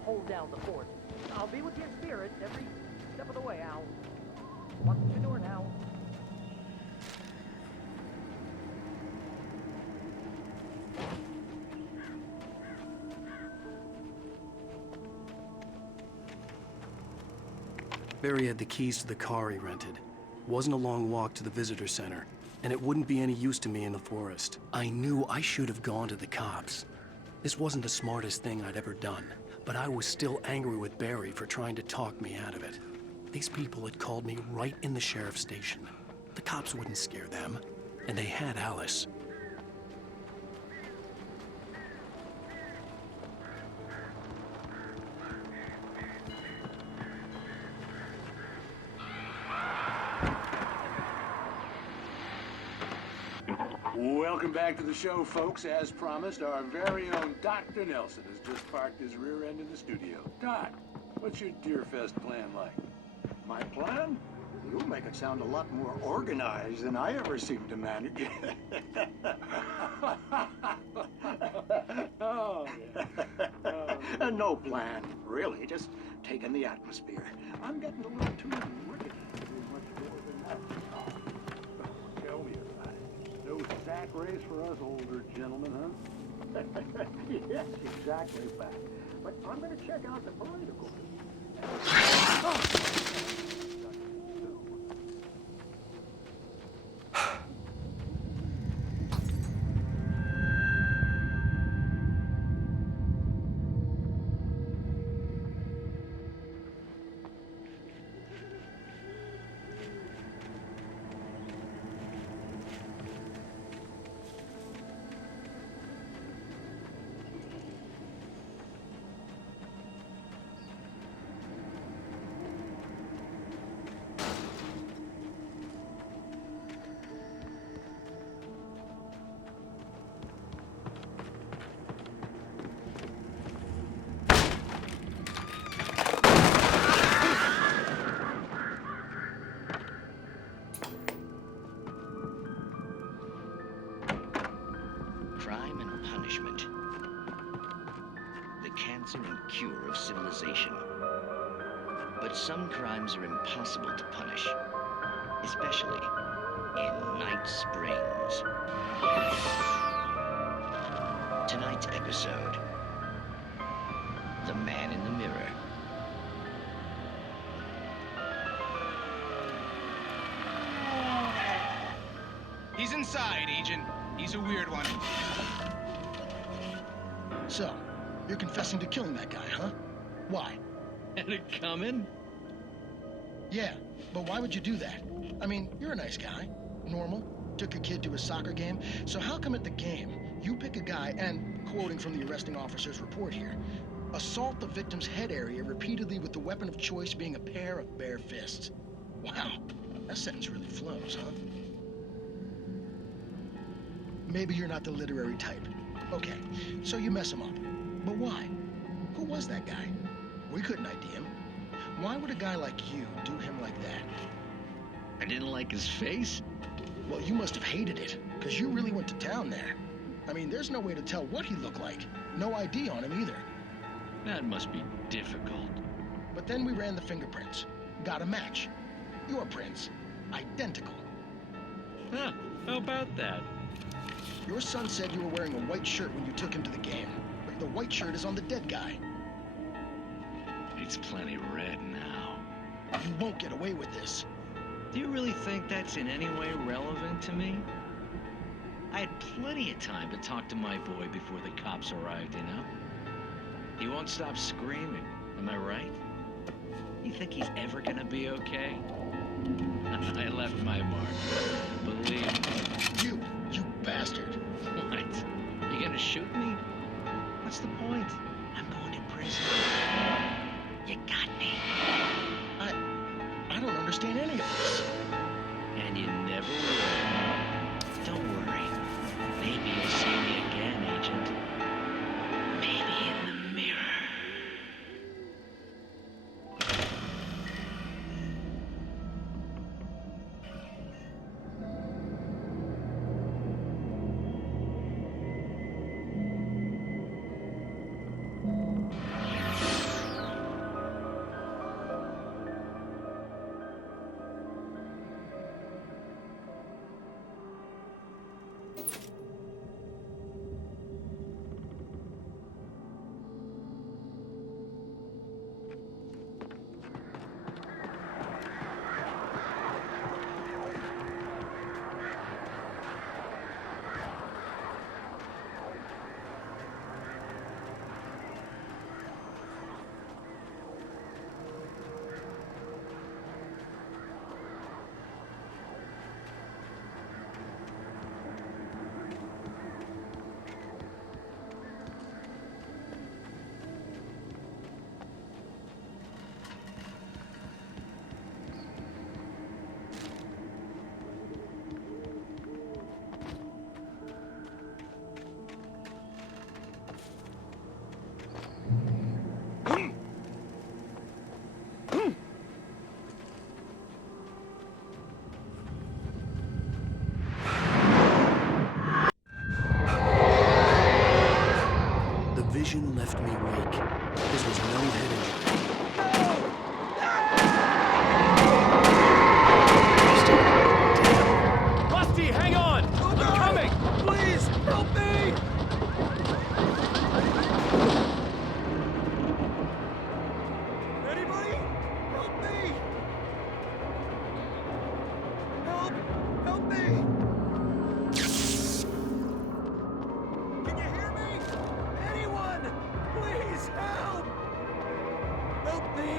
hold down the fort. I'll be with you in spirit every step of the way, Al. Watch your door now. Barry had the keys to the car he rented. Wasn't a long walk to the visitor center, and it wouldn't be any use to me in the forest. I knew I should have gone to the cops. This wasn't the smartest thing I'd ever done, but I was still angry with Barry for trying to talk me out of it. These people had called me right in the sheriff's station. The cops wouldn't scare them, and they had Alice. Welcome back to the show, folks. As promised, our very own Dr. Nelson has just parked his rear end in the studio. Doc, what's your Deerfest plan like? My plan? You make it sound a lot more organized than I ever seem to manage. Oh, yeah. No plan, really. Just taking the atmosphere. I'm getting a little too rickety to do much more than that. Tell me about it. No sack race for us older gentlemen, huh? Yes, exactly, Pat. But I'm going to check out the political. Crime and punishment. The cancer and cure of civilization. But some crimes are impossible to punish, especially in Night Springs. Tonight's episode, The Man in the Mirror. He's inside, Agent. He's a weird one. So, you're confessing to killing that guy, huh? Why? Had it coming? Yeah, but why would you do that? I mean, you're a nice guy. Normal. Took a kid to a soccer game. So how come at the game, you pick a guy and, quoting from the arresting officer's report here, assault the victim's head area repeatedly with the weapon of choice being a pair of bare fists? Wow, that sentence really flows, huh? Maybe you're not the literary type. Okay, so you mess him up. But why? Who was that guy? We couldn't ID him. Why would a guy like you do him like that? I didn't like his face? Well, you must have hated it, because you really went to town there. I mean, there's no way to tell what he looked like. No ID on him either. That must be difficult. But then we ran the fingerprints. Got a match. Your prints. Identical. Huh, how about that? Your son said you were wearing a white shirt when you took him to the game. But the white shirt is on the dead guy. It's plenty red now. You won't get away with this. Do you really think that's in any way relevant to me? I had plenty of time to talk to my boy before the cops arrived, you know? He won't stop screaming, am I right? You think he's ever gonna be okay? I left my mark. Believe me. You bastard. What? You gonna shoot me? What's the point? I'm going to prison. You got me. I don't understand any of this. And you never will. Don't worry. Maybe you'll see me again, Agent. Maybe in the mirror. vision left me weak. This was no head injury. Rusty, hang on! I'm coming! Please, help me! Anybody? Help me! Help me! Can you hear me? Anyone? Please, help! Help me!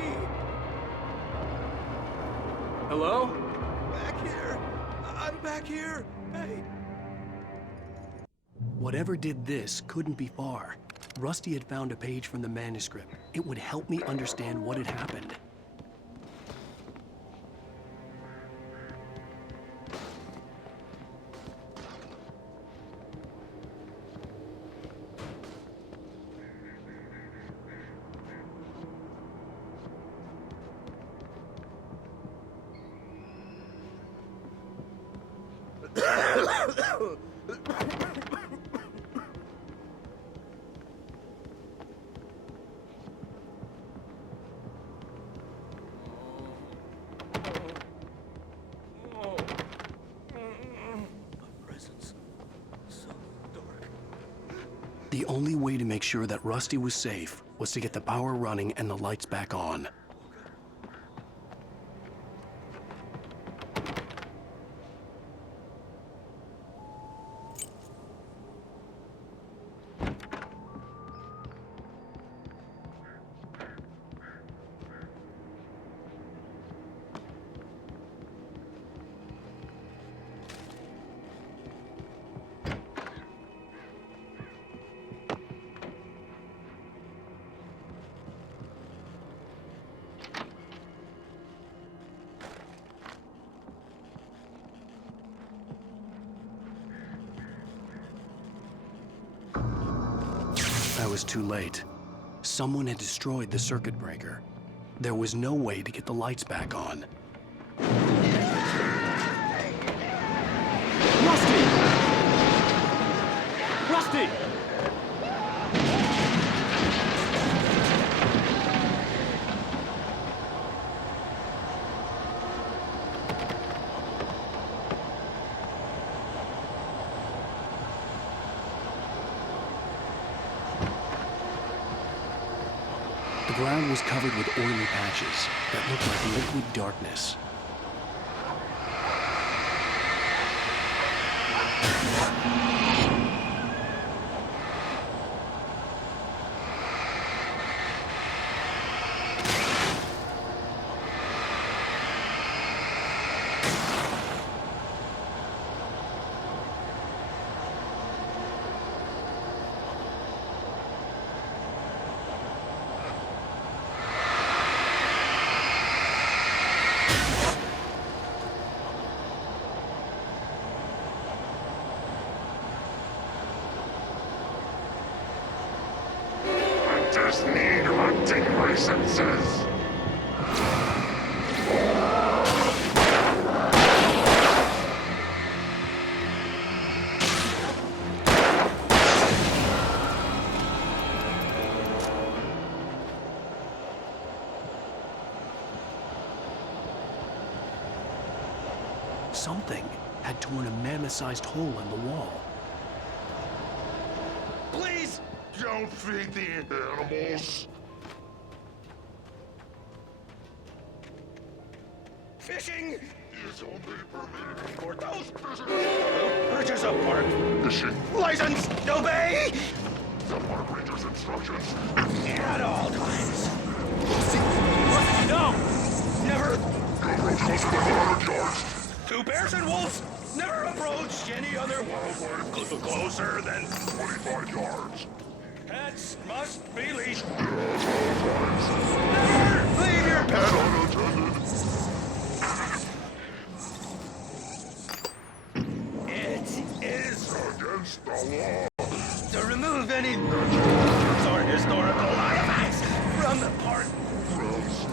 Hello? Back here! I'm back here! Hey! Whatever did this couldn't be far. Rusty had found a page from the manuscript. It would help me understand what had happened. The only way to make sure that Rusty was safe was to get the power running and the lights back on. I was too late. Someone had destroyed the circuit breaker. There was no way to get the lights back on. Rusty! Rusty! The ground was covered with oily patches that looked like liquid darkness. Just need hunting licenses. Something had torn a mammoth-sized hole in the wall. Please don't feed the animals. Fishing is only permitted for those Bridges apart. Fishing licensed. Obey the park ranger's instructions at all times. No! Never go approach closer than 100 yards. to bears and wolves. Never approach any other wildlife closer than 25 yards. pets. Must be leashed. Never leave your pet unattended. It is against the law to remove any or historical artifacts from the park. grounds.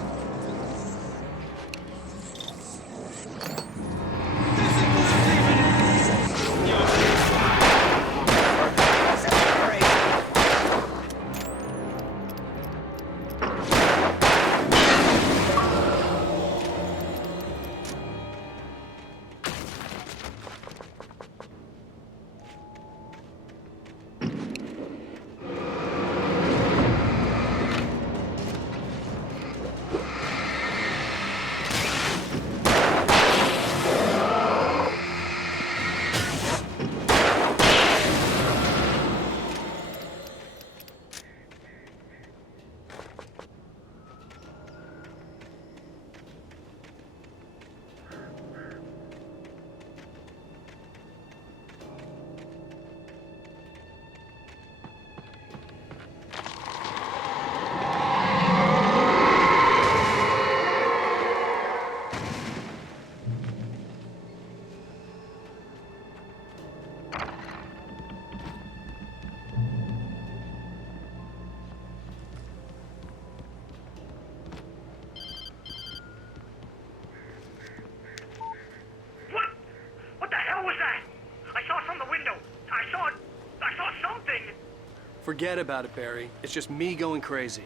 Forget about it, Barry. It's just me going crazy.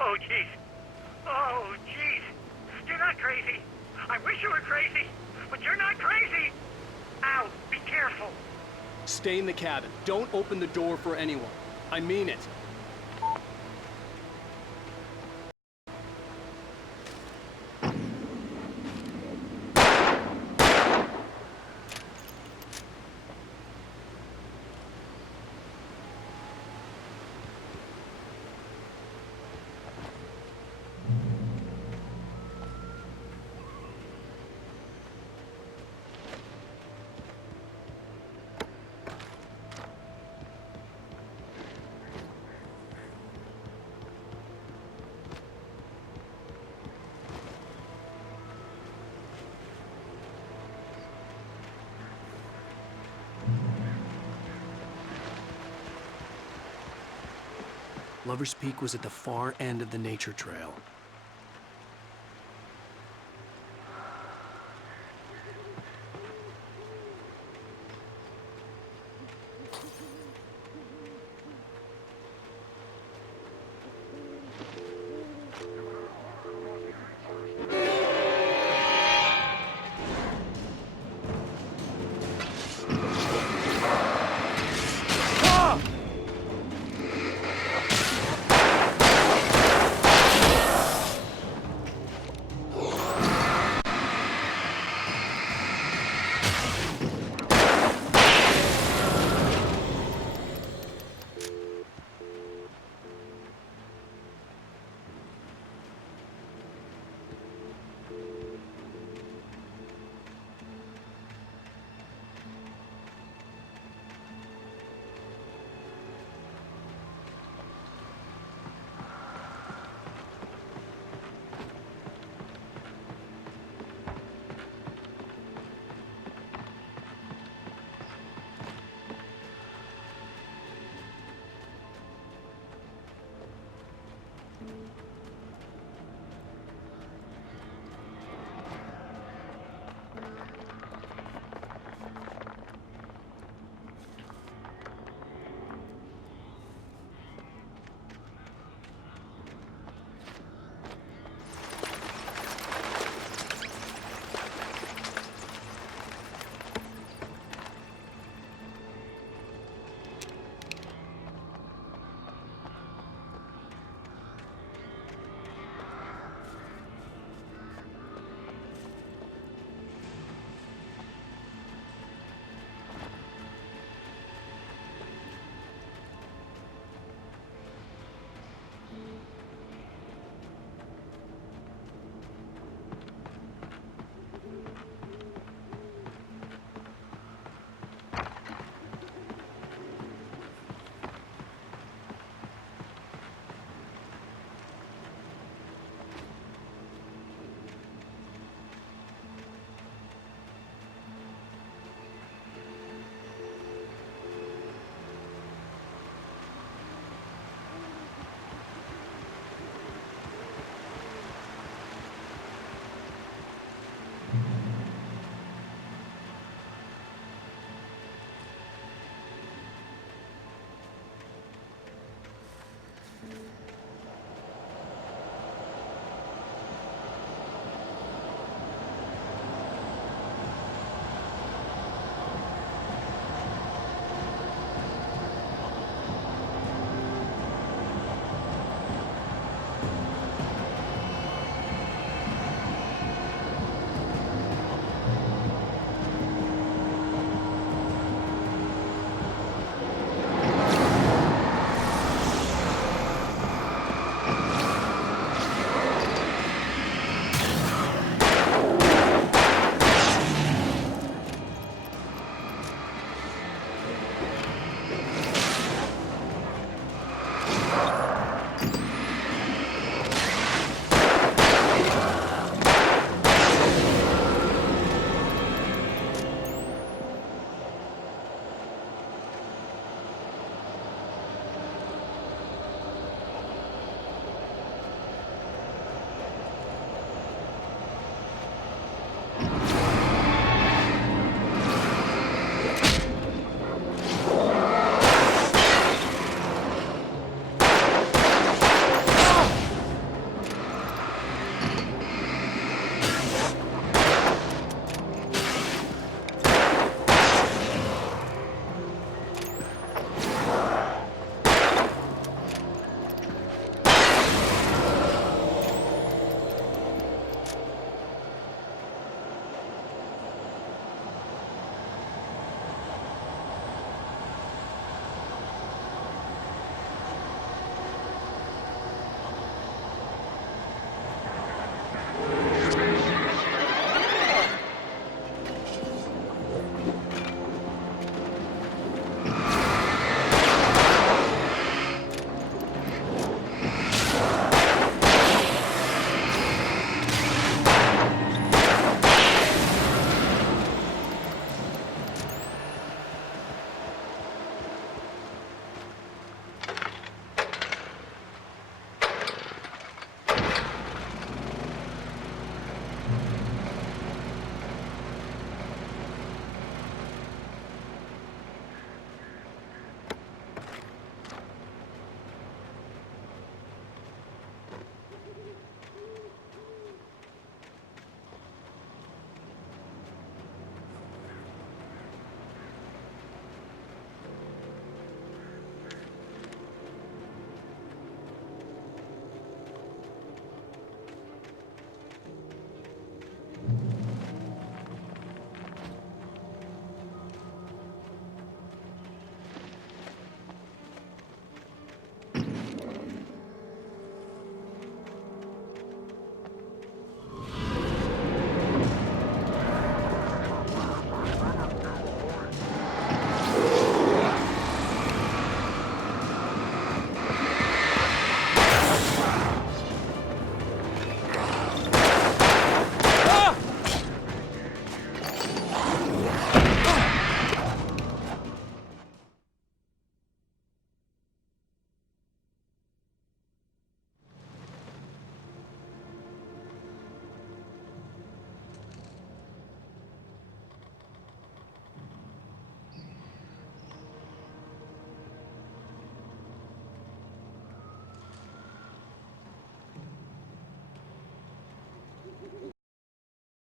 Oh, jeez. Oh, jeez. You're not crazy. I wish you were crazy, but you're not crazy. Al, be careful. Stay in the cabin. Don't open the door for anyone. I mean it. Lover's Peak was at the far end of the nature trail.